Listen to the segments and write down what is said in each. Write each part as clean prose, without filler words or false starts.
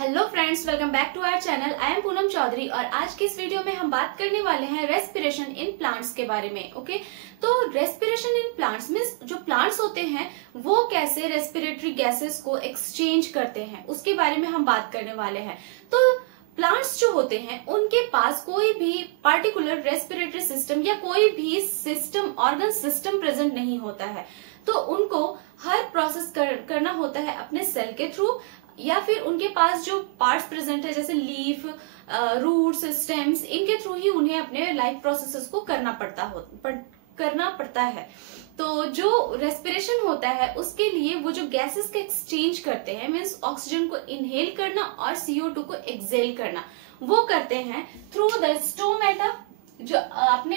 Hello friends, welcome back to our channel. I am Poonam Chaudhary और आज की इस वीडियो में हम बात करने वाले हैं रेस्पिरेशन इन प्लांट्स के बारे में। ओके, तो रेस्पिरेशन इन प्लांट्स मींस जो प्लांट्स होते हैं वो कैसे रेस्पिरेटरी गैसेस को एक्सचेंज करते हैं उसके बारे में हम बात करने वाले हैं। तो प्लांट्स जो होते हैं उनके पास कोई भी पार्टिकुलर रेस्पिरेटरी सिस्टम या कोई भी सिस्टम ऑर्गन सिस्टम प्रेजेंट नहीं होता है, तो उनको हर प्रोसेस करना होता है अपने सेल के थ्रू, या फिर उनके पास जो पार्ट्स प्रेजेंट है जैसे लीफ, रूट्स, स्टेम्स, इनके थ्रू ही उन्हें अपने लाइफ प्रोसेसेस को करना पड़ता है। तो जो रेस्पिरेशन होता है उसके लिए वो जो गैसेस का एक्सचेंज करते हैं मीन्स ऑक्सीजन को इनहेल करना और CO2 को एक्सहेल करना, वो करते हैं थ्रू द स्टोमेटा। जो आपने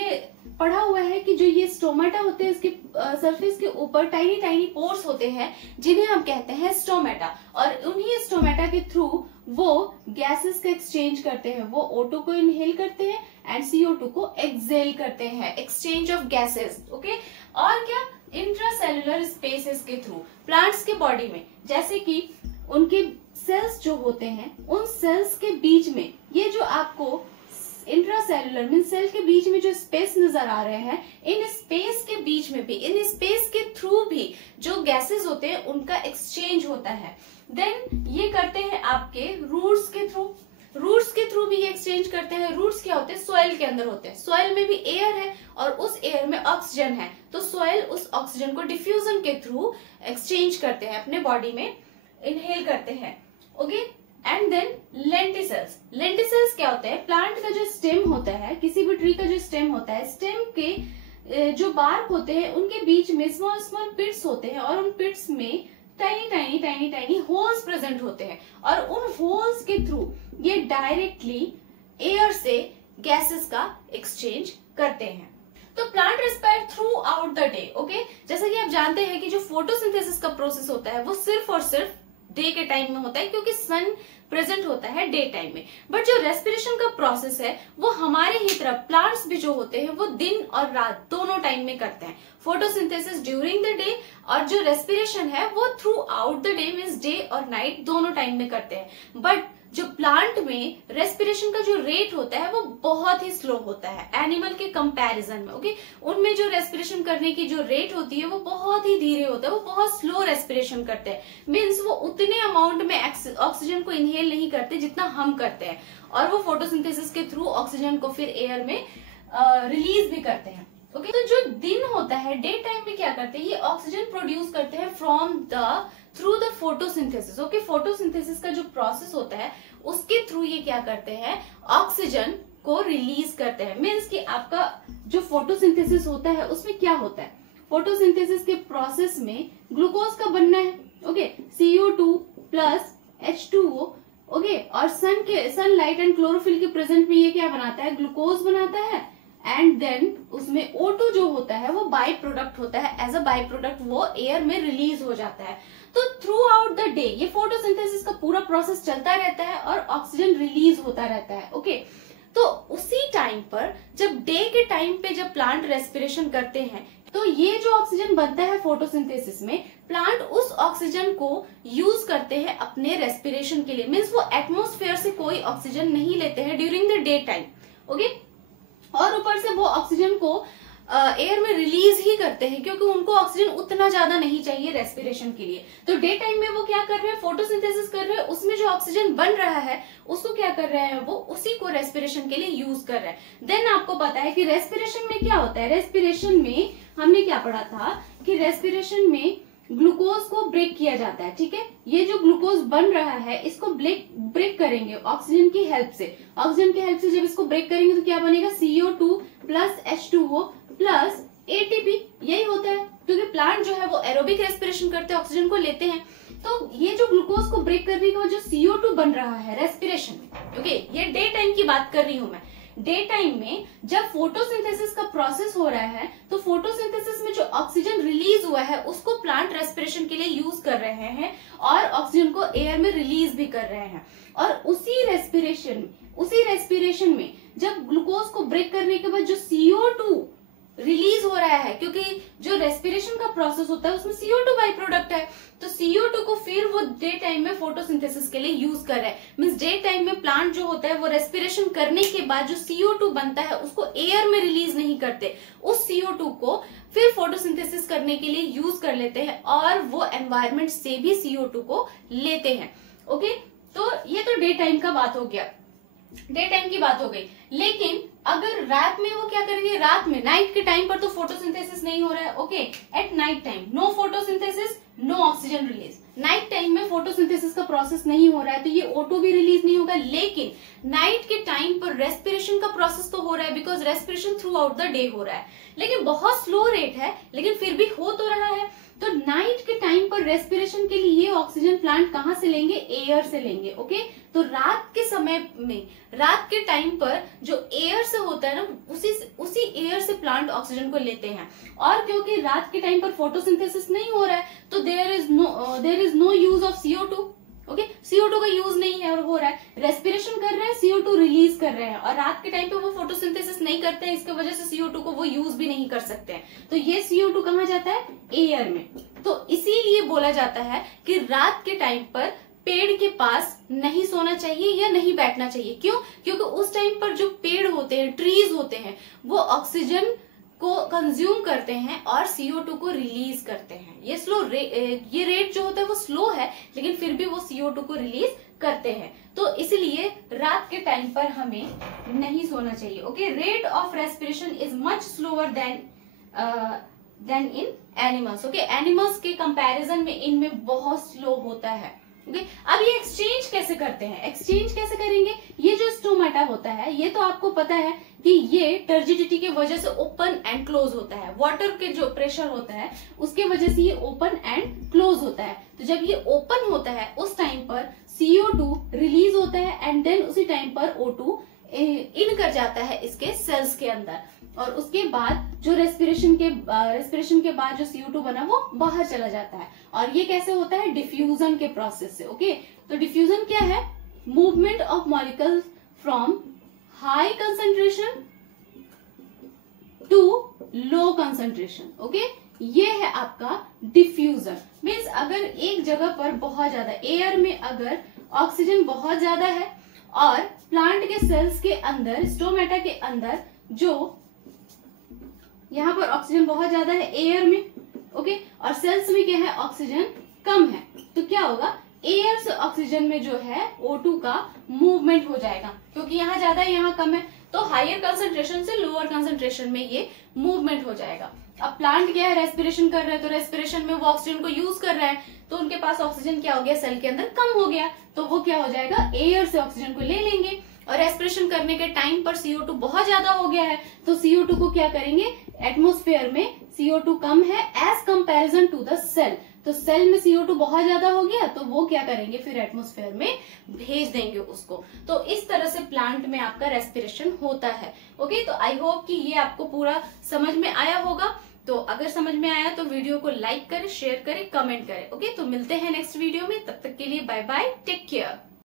पढ़ा हुआ है कि जो ये स्टोमेटा होते हैं इसके सरफेस के ऊपर टाइनी टाइनी पोर्स होते हैं जिन्हें हम कहते हैं स्टोमेटा, और उन्हीं स्टोमेटा के थ्रू वो गैसेस का एक्सचेंज करते हैं। वो O2 को इनहेल करते हैं एंड CO2 को एक्सहेल करते हैं, एक्सचेंज ऑफ गैसेस। ओके, और क्या इंट्रासेलुलर स्पेसेस के थ्रू प्लांट्स के बॉडी में, जैसे कि उनके सेल्स जो होते हैं उन सेल्स के बीच में ये जो आपको इंट्रासेलुलर मीन सेल के बीच में जो स्पेस नजर आ रहे हैं, इन स्पेस के बीच में भी, इन स्पेस के थ्रू भी जो गैसेस होते हैं उनका एक्सचेंज होता है। देन ये करते हैं आपके रूट्स के थ्रू। रूट्स के थ्रू भी ये एक्सचेंज करते हैं। रूट्स क्या होते हैं? सॉइल के अंदर होते हैं। सॉइल में भी एयर है और उस एयर में ऑक्सीजन है, तो सॉइल उस ऑक्सीजन को डिफ्यूजन के थ्रू एक्सचेंज करते हैं, अपने बॉडी में इनहेल करते हैं। Okay, and then lenticels. Lenticels क्या होते हैं? प्लांट का जो स्टेम होता है, किसी भी ट्री का जो स्टेम होता है, स्टेम के जो बार्क होते हैं उनके बीच में स्मॉल स्मॉल पिट्स होते हैं और उन पिट्स में tiny tiny tiny tiny holes present होते हैं, और उन होल्स के थ्रू ये डायरेक्टली एयर से गैसेस का एक्सचेंज करते हैं। तो plant respire through out the day. Okay, जैसा कि आप जानते हैं कि जो फोटोसिंथेसिस का प्रोसेस होता है वो सिर्फ और सिर्फ डे के टाइम में होता है क्योंकि सन प्रेजेंट होता है डे टाइम में। बट जो रेस्पिरेशन का प्रोसेस है वो हमारे ही तरह प्लांट्स भी जो होते हैं वो दिन और रात दोनों टाइम में करते हैं। फोटोसिंथेसिस ड्यूरिंग द डे और जो रेस्पिरेशन है वो through out the day means day और नाइट दोनों टाइम में करते हैं। बट जो प्लांट में रेस्पिरेशन का जो रेट होता है वो बहुत ही स्लो होता है एनिमल के कंपैरिजन में। ओके, उनमें जो रेस्पिरेशन करने की जो रेट होती है वो बहुत ही धीरे होता है, वो बहुत स्लो रेस्पिरेशन करते हैं। मीन्स वो उतने अमाउंट में ऑक्सीजन को इनहेल नहीं करते जितना हम करते हैं, और वो फोटोसिंथेसिस के थ्रू ऑक्सीजन को फिर एयर में रिलीज भी करते हैं। ओके, तो जो दिन होता है डे टाइम में क्या करते हैं? ये ऑक्सीजन प्रोड्यूस करते हैं through the photosynthesis. Okay, photosynthesis का जो प्रोसेस होता है उसके थ्रू ये क्या करते हैं? ऑक्सीजन को रिलीज करते हैं। मीन्स कि आपका जो फोटोसिंथेसिस होता है उसमें क्या होता है? फोटोसिंथेसिस के प्रोसेस में ग्लूकोज का बनना है। Okay, CO2 plus H2O। Okay, और सनलाइट एंड क्लोरोफिल के प्रेजेंट में ये क्या बनाता है? ग्लूकोज बनाता है, एंड देन उसमें O2 जो होता है वो बाई प्रोडक्ट होता है। एज अ बाई प्रोडक्ट वो एयर में रिलीज हो जाता है। तो थ्रू आउट द डे ये फोटोसिंथेसिस का पूरा प्रोसेस चलता रहता है और ऑक्सीजन रिलीज होता रहता है। ओके, तो उसी टाइम पर जब डे के टाइम पे जब प्लांट रेस्पिरेशन करते हैं तो ये जो ऑक्सीजन बनता है फोटोसिंथेसिस में, प्लांट उस ऑक्सीजन को यूज करते हैं अपने रेस्पिरेशन के लिए। मीन्स वो एटमोस्फेयर से कोई ऑक्सीजन नहीं लेते हैं during the day time. Okay, और ऊपर से वो ऑक्सीजन को एयर में रिलीज ही करते हैं क्योंकि उनको ऑक्सीजन उतना ज्यादा नहीं चाहिए रेस्पिरेशन के लिए। तो डे टाइम में वो क्या कर रहे हैं? फोटोसिंथेसिस कर रहे हैं, उसमें जो ऑक्सीजन बन रहा है उसको क्या कर रहे हैं? वो उसी को रेस्पिरेशन के लिए यूज कर रहे हैं। देन आपको पता है कि रेस्पिरेशन में क्या होता है? रेस्पिरेशन में हमने क्या पढ़ा था कि रेस्पिरेशन में ग्लूकोज को ब्रेक किया जाता है। ठीक है, ये जो ग्लूकोज बन रहा है इसको ब्रेक करेंगे ऑक्सीजन की हेल्प से। ऑक्सीजन की हेल्प से जब इसको ब्रेक करेंगे तो क्या बनेगा? CO2 plus H2O plus ATP। यही होता है क्योंकि प्लांट जो है वो एरोबिक रेस्पिरेशन करते हैं, ऑक्सीजन को लेते हैं। तो ये जो ग्लूकोज को ब्रेक करने के बाद जो CO2 बन रहा है रेस्पिरेशन में, ओके, ये डे टाइम की बात कर रही हूं मैं। डे टाइम में जब फोटोसिंथेसिस का प्रोसेस हो रहा है तो फोटोसिंथेसिस में जो ऑक्सीजन रिलीज हुआ है उसको प्लांट रेस्पिरेशन के लिए यूज कर रहे हैं और ऑक्सीजन को एयर में रिलीज भी कर रहे हैं। और उसी रेस्पिरेशन में जब ग्लूकोज को ब्रेक करने के बाद जो CO2 रिलीज हो रहा है, क्योंकि जो रेस्पिरेशन का प्रोसेस होता है उसमें CO2 बाई प्रोडक्ट है। तो CO2 को फिर वो डे टाइम में फोटोसिंथेसिस के लिए यूज कर रहा है। मींस डे टाइम में प्लांट जो होता है वो रेस्पिरेशन करने के बाद जो CO2 बनता है उसको एयर में रिलीज नहीं करते, उस CO2 को फिर फोटोसिंथेसिस करने के लिए यूज कर लेते हैं और वो एनवायरमेंट से भी CO2 को लेते हैं। ओके, तो ये तो डे टाइम का बात हो गया, डे टाइम की बात हो गई। लेकिन अगर रात में वो क्या करेंगे, रात में नाइट के टाइम पर तो फोटोसिंथेसिस नहीं हो रहा है। Okay, at night time no photosynthesis no oxygen release. Night time में फोटोसिंथेसिस का प्रोसेस नहीं हो रहा है तो ये O2 भी रिलीज नहीं होगा। लेकिन नाइट के टाइम पर रेस्पिरेशन का प्रोसेस तो हो रहा है, because respiration through out the day हो रहा है, लेकिन बहुत स्लो रेट है, लेकिन फिर भी हो तो रहा है। तो नाइट के टाइम पर रेस्पिरेशन के लिए ये ऑक्सीजन प्लांट कहां से लेंगे, एयर से लेंगे। ओके, तो रात के समय में, रात के टाइम पर जो एयर से होता है ना, उसी एयर से प्लांट ऑक्सीजन को लेते हैं। और क्योंकि रात के टाइम पर फोटोसिंथेसिस नहीं हो रहा है तो there is no use of CO2। Okay, CO2 का यूज नहीं है और हो रहा है, रेस्पिरेशन कर रहे हैं, CO2 रिलीज कर रहे हैं, और रात के टाइम पे वो फोटोसिंथेसिस नहीं करते हैं, इसके वजह से CO2 को वो यूज भी नहीं कर सकते हैं। तो ये CO2 कहाँ जाता है, एयर में। तो इसीलिए बोला जाता है कि रात के टाइम पर पेड़ के पास नहीं सोना चाहिए या नहीं बैठना चाहिए। क्यों? क्योंकि उस टाइम पर जो पेड़ होते हैं, ट्रीज होते हैं, वो ऑक्सीजन को कंज्यूम करते हैं और CO2 को रिलीज करते हैं। ये रेट जो होता है वो स्लो है, लेकिन फिर भी वो CO2 को रिलीज करते हैं। तो इसलिए रात के टाइम पर हमें नहीं सोना चाहिए। Okay, rate of respiration is much slower then in animals. Okay, animals के कंपैरिजन में इनमें बहुत स्लो होता है। ओके, अब ये एक्सचेंज कैसे करते हैं, एक्सचेंज कैसे करेंगे, ये जो स्टोमेटा होता है ये तो आपको पता है कि ये टर्जिडिटी की वजह से ओपन एंड क्लोज होता है। वाटर के जो प्रेशर होता है उसके वजह से ये ओपन एंड क्लोज होता है। तो जब ये ओपन होता है उस टाइम पर CO2 रिलीज होता है एंड देन उसी टाइम पर O2 इन कर जाता है इसके सेल्स के अंदर, और उसके बाद जो रेस्पिरेशन के बाद जो CO2 बना वो बाहर चला जाता है। और ये कैसे होता है, डिफ्यूजन के प्रोसेस से। ओके, तो डिफ्यूजन क्या है, movement of molecules from high concentration to low concentration. Okay, ये है आपका डिफ्यूजन। मीन्स अगर एक जगह पर बहुत ज्यादा एयर में अगर ऑक्सीजन बहुत ज्यादा है और प्लांट के सेल्स के अंदर, स्टोमेटा के अंदर जो यहाँ पर ऑक्सीजन बहुत ज्यादा है एयर में, ओके, और सेल्स में क्या है, ऑक्सीजन कम है, तो क्या होगा, एयर से ऑक्सीजन में जो है O2 का मूवमेंट हो जाएगा, क्योंकि यहाँ ज्यादा है यहाँ कम है, तो हायर कंसंट्रेशन से लोअर कंसंट्रेशन में ये मूवमेंट हो जाएगा। अब प्लांट क्या है, रेस्पिरेशन कर रहे हैं, तो रेस्पिरेशन में वो ऑक्सीजन को यूज कर रहे हैं, तो उनके पास ऑक्सीजन क्या हो गया, सेल के अंदर कम हो गया, तो वो क्या हो जाएगा, एयर से ऑक्सीजन को ले लेंगे। और रेस्पिरेशन करने के टाइम पर CO2 बहुत ज्यादा हो गया है, तो CO2 को क्या करेंगे, एटमोस्फेयर में CO2 कम है as comparison to the cell, तो सेल में CO2 बहुत ज्यादा हो गया, तो वो क्या करेंगे, फिर एटमोस्फेयर में भेज देंगे उसको। तो इस तरह से प्लांट में आपका रेस्पिरेशन होता है। ओके, तो आई होप कि ये आपको पूरा समझ में आया होगा। तो अगर समझ में आया तो वीडियो को लाइक करें, शेयर करें, कमेंट करें। ओके, तो मिलते हैं नेक्स्ट वीडियो में, तब तक के लिए बाय बाय, टेक केयर।